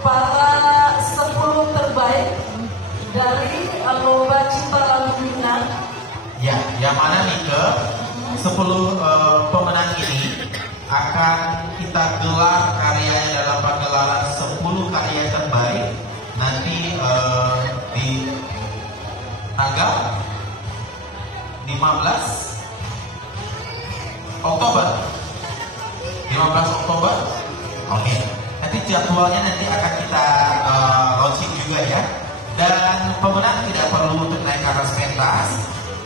para 10 terbaik dari Lomba Cipta Lagu Minang. Ya, yang mana nih ke 10 pemenang ini akan kita gelar karyanya dalam pagelaran 10 karya terbaik nanti di tanggal 15 Oktober. 15 Oktober. Oke. Nanti jadwalnya nanti akan kita launching juga ya. Dan pemenang tidak perlu untuk naik ke atas pentas.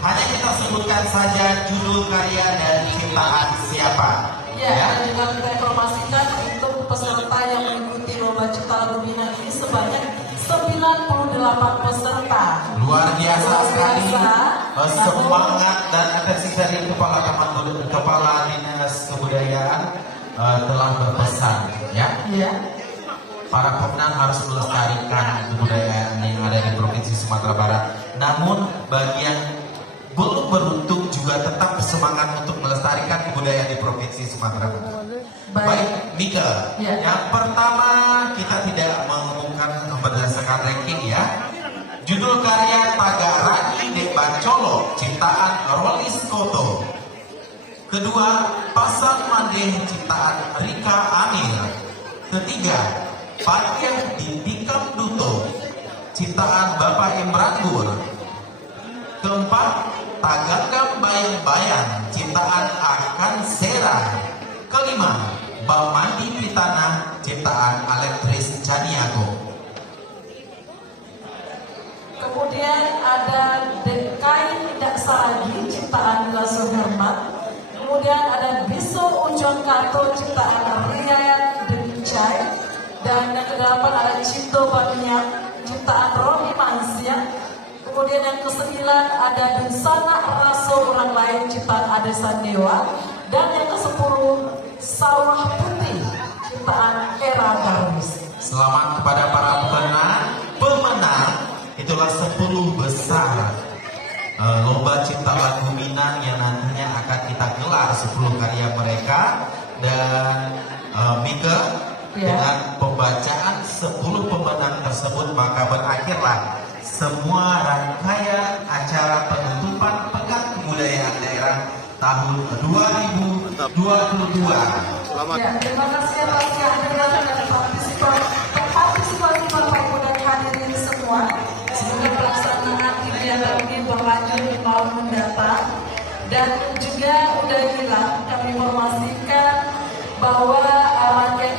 Hanya kita sebutkan saja judul karya dan ciptaan siapa. Ya, dan juga kita informasikan untuk peserta yang mengikuti Lomba Cipta Lagu Minang ini sebanyak 98 peserta. Luar biasa sekali. Namun, Semangat dan atensi dari Kepala Dinas Kebudayaan telah berpesan ya. ya, Para pemenang harus melestarikan kebudayaan yang ada di Provinsi Sumatera Barat. Namun bagi yang belum beruntung juga tetap semangat untuk melestarikan kebudayaan di Provinsi Sumatera Barat. Baik, Mika. Ya. Yang pertama kita tidak mengumumkan berdasarkan ranking ya. Judul karya Tagarani de Bancolo, ciptaan Rolis Koto. Kedua, Pasang Mandeh, ciptaan Rika Amil. Ketiga, Padiah di Tikam Duto, ciptaan Bapak Imran Bur. Keempat, Tagagam Bayang-Bayang, ciptaan Akan Sera. Kelima, Bamandi Pitana, ciptaan Aletris Caniago. kemudian ada Dekai Tidak Saragi, ciptaan Nila Suherman. Kemudian ada Biso Ujon Kato, ciptaan Rian Dencai. Dan yang ke-8 ada Cinto Banyak, ciptaan Romi Mansia. Kemudian yang ke-9 ada Dunsana Raso Orang Lain, ciptaan Adesan Dewa. Dan yang ke-10 Sawah Putih, ciptaan Era Darwis. Selamat kepada para pemenang. Itulah 10 besar Lomba Cipta Lagu Minang yang nantinya akan kita gelar 10 karya mereka. Dan Mika, dengan pembacaan 10 pemenang tersebut maka berakhirlah semua rangkaian acara penutupan Pekan Kebudayaan Daerah tahun 2022. Selamat. Ya, terima kasih atas kehadiran dan partisipasi Bapak Ibu dan hadirin semua. Semoga pelaksanaan kegiatan ini berlanjut di tahun mendatang. Dan juga udah hilang kami informasikan bahwa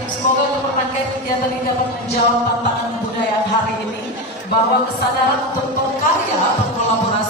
semoga rangkaian kegiatan ini dapat menjawab tantangan kebudayaan hari ini, bahwa kesadaran untuk berkarya berkolaborasi